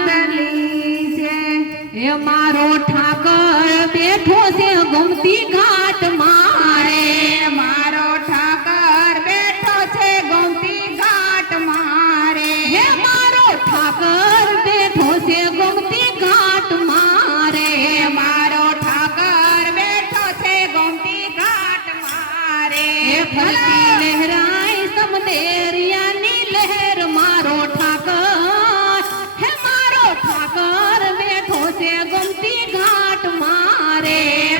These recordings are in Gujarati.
ગૌવાતલી છે એ મારો ઠાકર બેઠો છે ગોમતી ઘાટ મારે મારો ઠાકર બેઠો છે ગોમતી ઘાટ મારે હે મારો ઠાકર બેઠો છે ગોમતી ઘાટ મારે મારો ઠાકર બેઠો છે ગોમતી ઘાટ મારે હે ફરતી લહેરાય સમદેરિયાની લહેર મારો ઠાકર હે મારો ઠાકર બેઠો છે ગોમતી ઘાટ મારે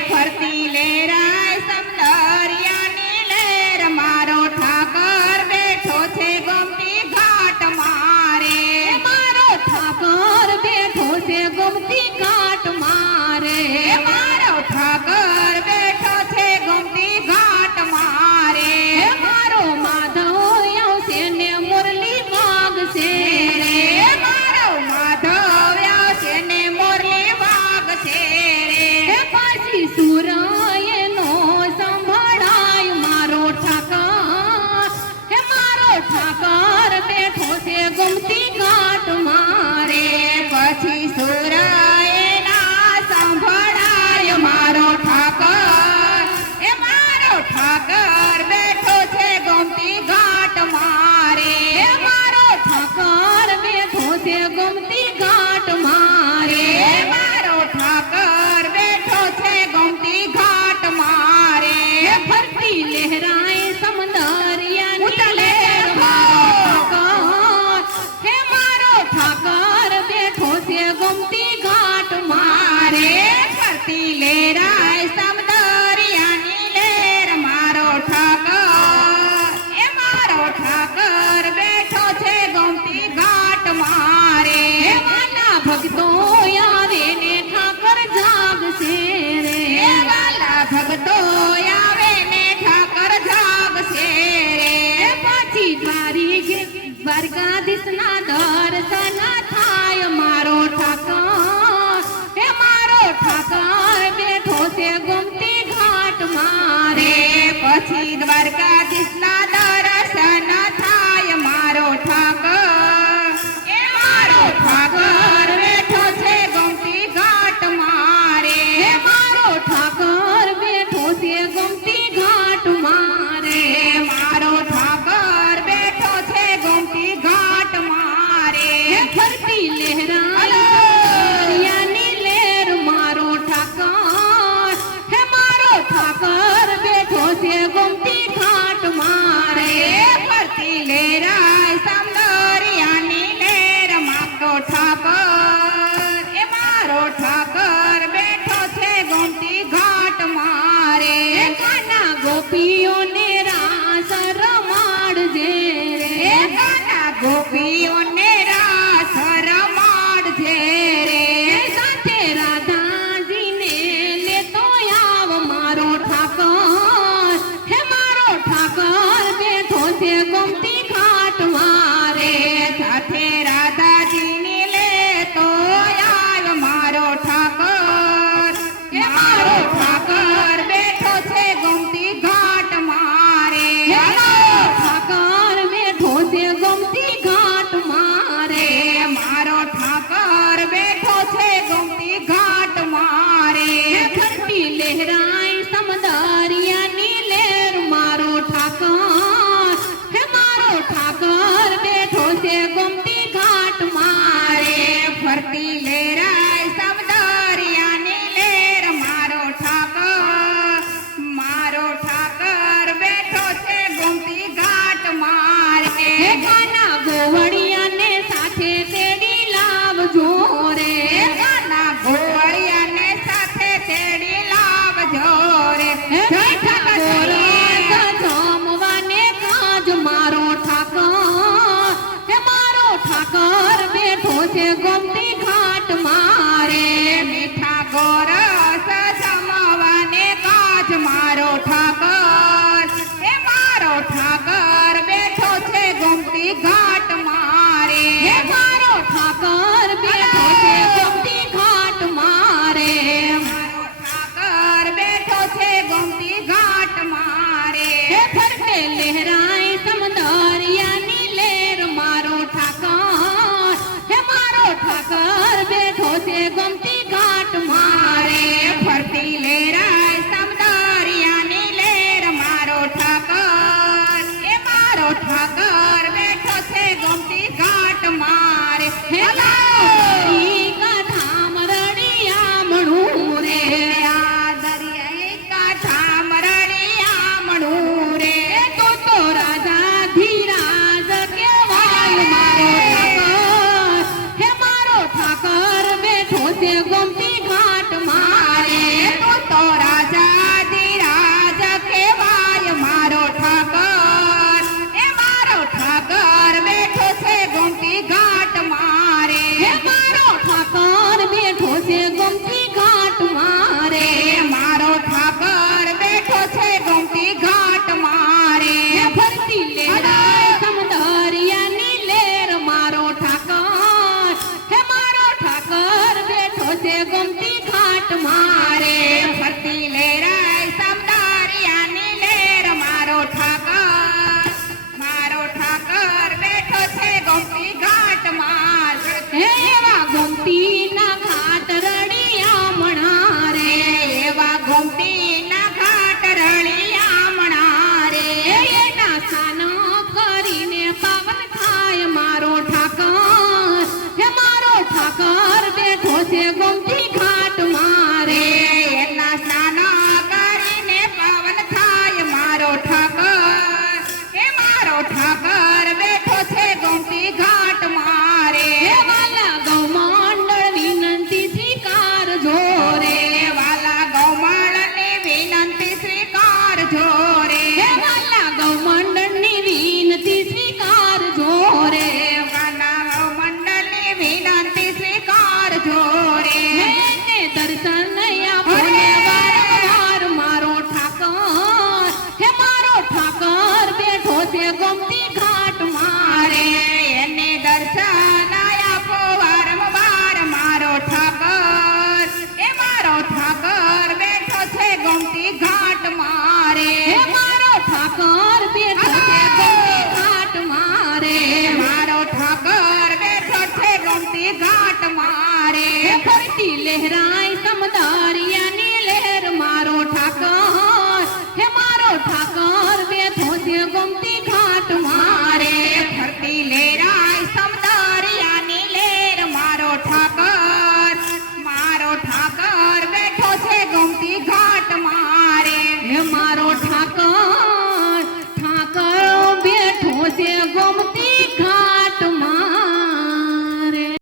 ફરતી લહેરાય સમદરિયાની લહેર મારો ઠાકર બેઠો છે ગોમતી ઘાટ મારે મારો ઠાકર બેઠો છે ગોમતી ઘાટ મારે મારો ઠાકર બેઠો છે ગોમતી ઘાટ મારે મારો માધવ આવશે ને મુરલી વાગશે રે મારો માધવ આવશે ને મોરલી વાગશે રે પાછી સુરાયનો સંભળાય મારો ઠાકર હે મારો ઠાકર બેઠો છે ગોમતી ઘાટ મારે પછી સુરાયના સંભળાય મારો ઠાકર એ મારો ઠાકર બેઠો છે ગોમતી ઘાટ મારે મારો ઠાકર બેઠો છે ગોમતી ઘાટ મારે મારો ઠાકર બેઠો છે ગોમતી ઘાટ મારે ફરતી લહેરાય સમદરિયાની ઉતલે લહેર મારો ઠાકર હે મારો ઠાકર બેઠો છે ગોમતી ઘાટ મારે ફરતી લહેરાય સમદરિયાની લહેર મારો ઠાકર એ મારો ઠાકર બેઠો છે ગોમતી ઘાટ મારે વાલા ભક્તો આવે ને ઠાકર જાગશે રે વાલા ભક્તો આવે ને ઠાકર જાગશે રે પાછી દ્વારકાધીશના દર્શન થાય મારો ઠાકર હે મારો ઠાકર બેઠો છે ગોમતી ઘાટ મારે પછી દ્વારકાધીશના દર્શન થાય મારો ઠાકર એ મારો ઠાકર બેઠો છે ગોમતી ઘાટ મારે હે મારો ઠાકર બેઠો છે ગોમતી ઘાટ મારે મારો ઠાકર બેઠો છે ગોમતી ઘાટ મારે ફરતી લહેરાયાની લહેર મારો ઠાકર હે મારો ઠાકર બેઠો છે ગોમતી ઘાટ મારે ફરતી લહેરાય સમદરિયાની લહેર મારો ઠાકર એ મારો ઠાકર બેઠો છે ગોમતી ઘાટ મારે કાના ગોપીઓને રાસ રમાડજે રે કાના ગોપીઓને રાસ રમાડજે રે સાથે રાધાજીને લેતો આવ મારો ઠાકર હે મારો ઠાકર બેઠો છે ગોમતી ઘાટ મારે સાથે રાધાજીની લેતો આવ મારો ઠાકર એ મારો ઠાકર બેઠો છે ગોમતી ઘાટ મારે હે મારો ઠાકર બેઠો છે ગોમતી ઘાટ મારે મારો ઠાકર બેઠો છે ગોમતી ઘાટ મારે ફરતી લહેરાય સમદરિયાની લહેર મારો ઠાકર હે મારો ઠાકર બેઠો છે ગોમતી ઘાટ મારે ફરતી લહેરાય સમદરિયાની લહેર મારો ઠાકર બેઠો છે ગોમતી ઘાટ મારે હે કાના ગોવળિયાને સાથે તેડી લાવજો રે ગાના ગોવળિયાને સાથે તેડી લાવજો રે હે જય ઠાકોર ઠાકોર જમવાને કાજ મારો ઠાકર હે મારો ઠાકર બેઠો છે ગોમતી ઘાટ મારે મીઠા ગોરસ જમવાને કાજ મારો ઠાકર એ મારો ઠાકર બેઠો છે ગોમતી ઘાટ મારે હે મારો ઠાકર બેઠો છે ગોમતી ઘાટ મારે મારો ઠાકર બેઠો છે ગોમતી ઘાટ મારે હે ફરતે લહેરાય સમદરિયાની લહેર મારો ઠાકર ઠાકર બેઠો છે ગોમતી ઘાટ મારે હે દરિયાઈ કાંઠામાં રળિયામણું રે આ દરિયાઈ કાંઠામાં રળિયામણું રે તો રાજા ધીરાજ કેવાય મારો ઠાકર બેઠો છે ગોમતી ઘાટ મારે તો રાજા ધીરાજ કહેવાય મારો ઠાકર એ મારો ઠાકર બેઠો છે ગોમતી ઘાટ મારે હે મારો ઠાકર બેઠો છે ગોમતી ઘાટ મારે મારો ઠાકર બેઠો છે ગોમતી ઘાટ મારે હે ફરતી લહેરાય સમદરિયાની લહેર મારો ઠાકર હે મારો ઠાકર બેઠો છે ગોમતી ઘાટ મારે ફરતી લહેરાય સમદારિયાની લહેર મારો ઠાકર બેઠો છે ગોમતી ઘાટ માર હે એવા ગોમતીના ઘાટ રળિયામણા રે એવા ગોમતીના ઘાટ રળિયામણા રે એના સ્નાન કરીને પાવન થાય મારો ઠાકર હે મારો ઠાકર બેઠો છે ગોમતી ઘાટ મારે એના સ્નાન કરીને પાવન થાય મારો ઠાકર એ મારો ઠાકર બેઠો છે ગોમતી ઘાટ મારે હે વાલા ગૌમંડળ વિનંતી સ્વીકારજો રે વાલા ગૌમાળની વિનંતી સ્વીકારજો રે હે વાલા ગૌમંડળની વિનંતી સ્વીકારજો રે વાલા ગૌમંડળની વિનંતી સ્વીકારજો રે ને દર્શન આપો ને વારંવાર મારો ઠાકર હે મારો ઠાકર બેઠો છે ગોમતી ઘાટ મારે એને દર્શન આપો વારંવાર મારો ઠાકર એ મારો ઠાકર બેઠો છે ગોમતી ઘાટ મારે હે મારો ઠાકર બેઠો છે ગોમતી ઘાટ મારે મારો ઠાકર બેઠો છે ગોમતી ઘાટ મારે હે ફરતી લહેરાય સમદરિયાની લહેર મારો ઠાકર હે મારો ઠાકર બેઠો છે ગોમતી ઘાટ મારે ફરતી લહેરાય સમદારિયાની લહેર મારો ઠાકર બેઠો છે ગોમતી ઘાટ મારે હે મારો ઠાકર બેઠો છે ગોમતી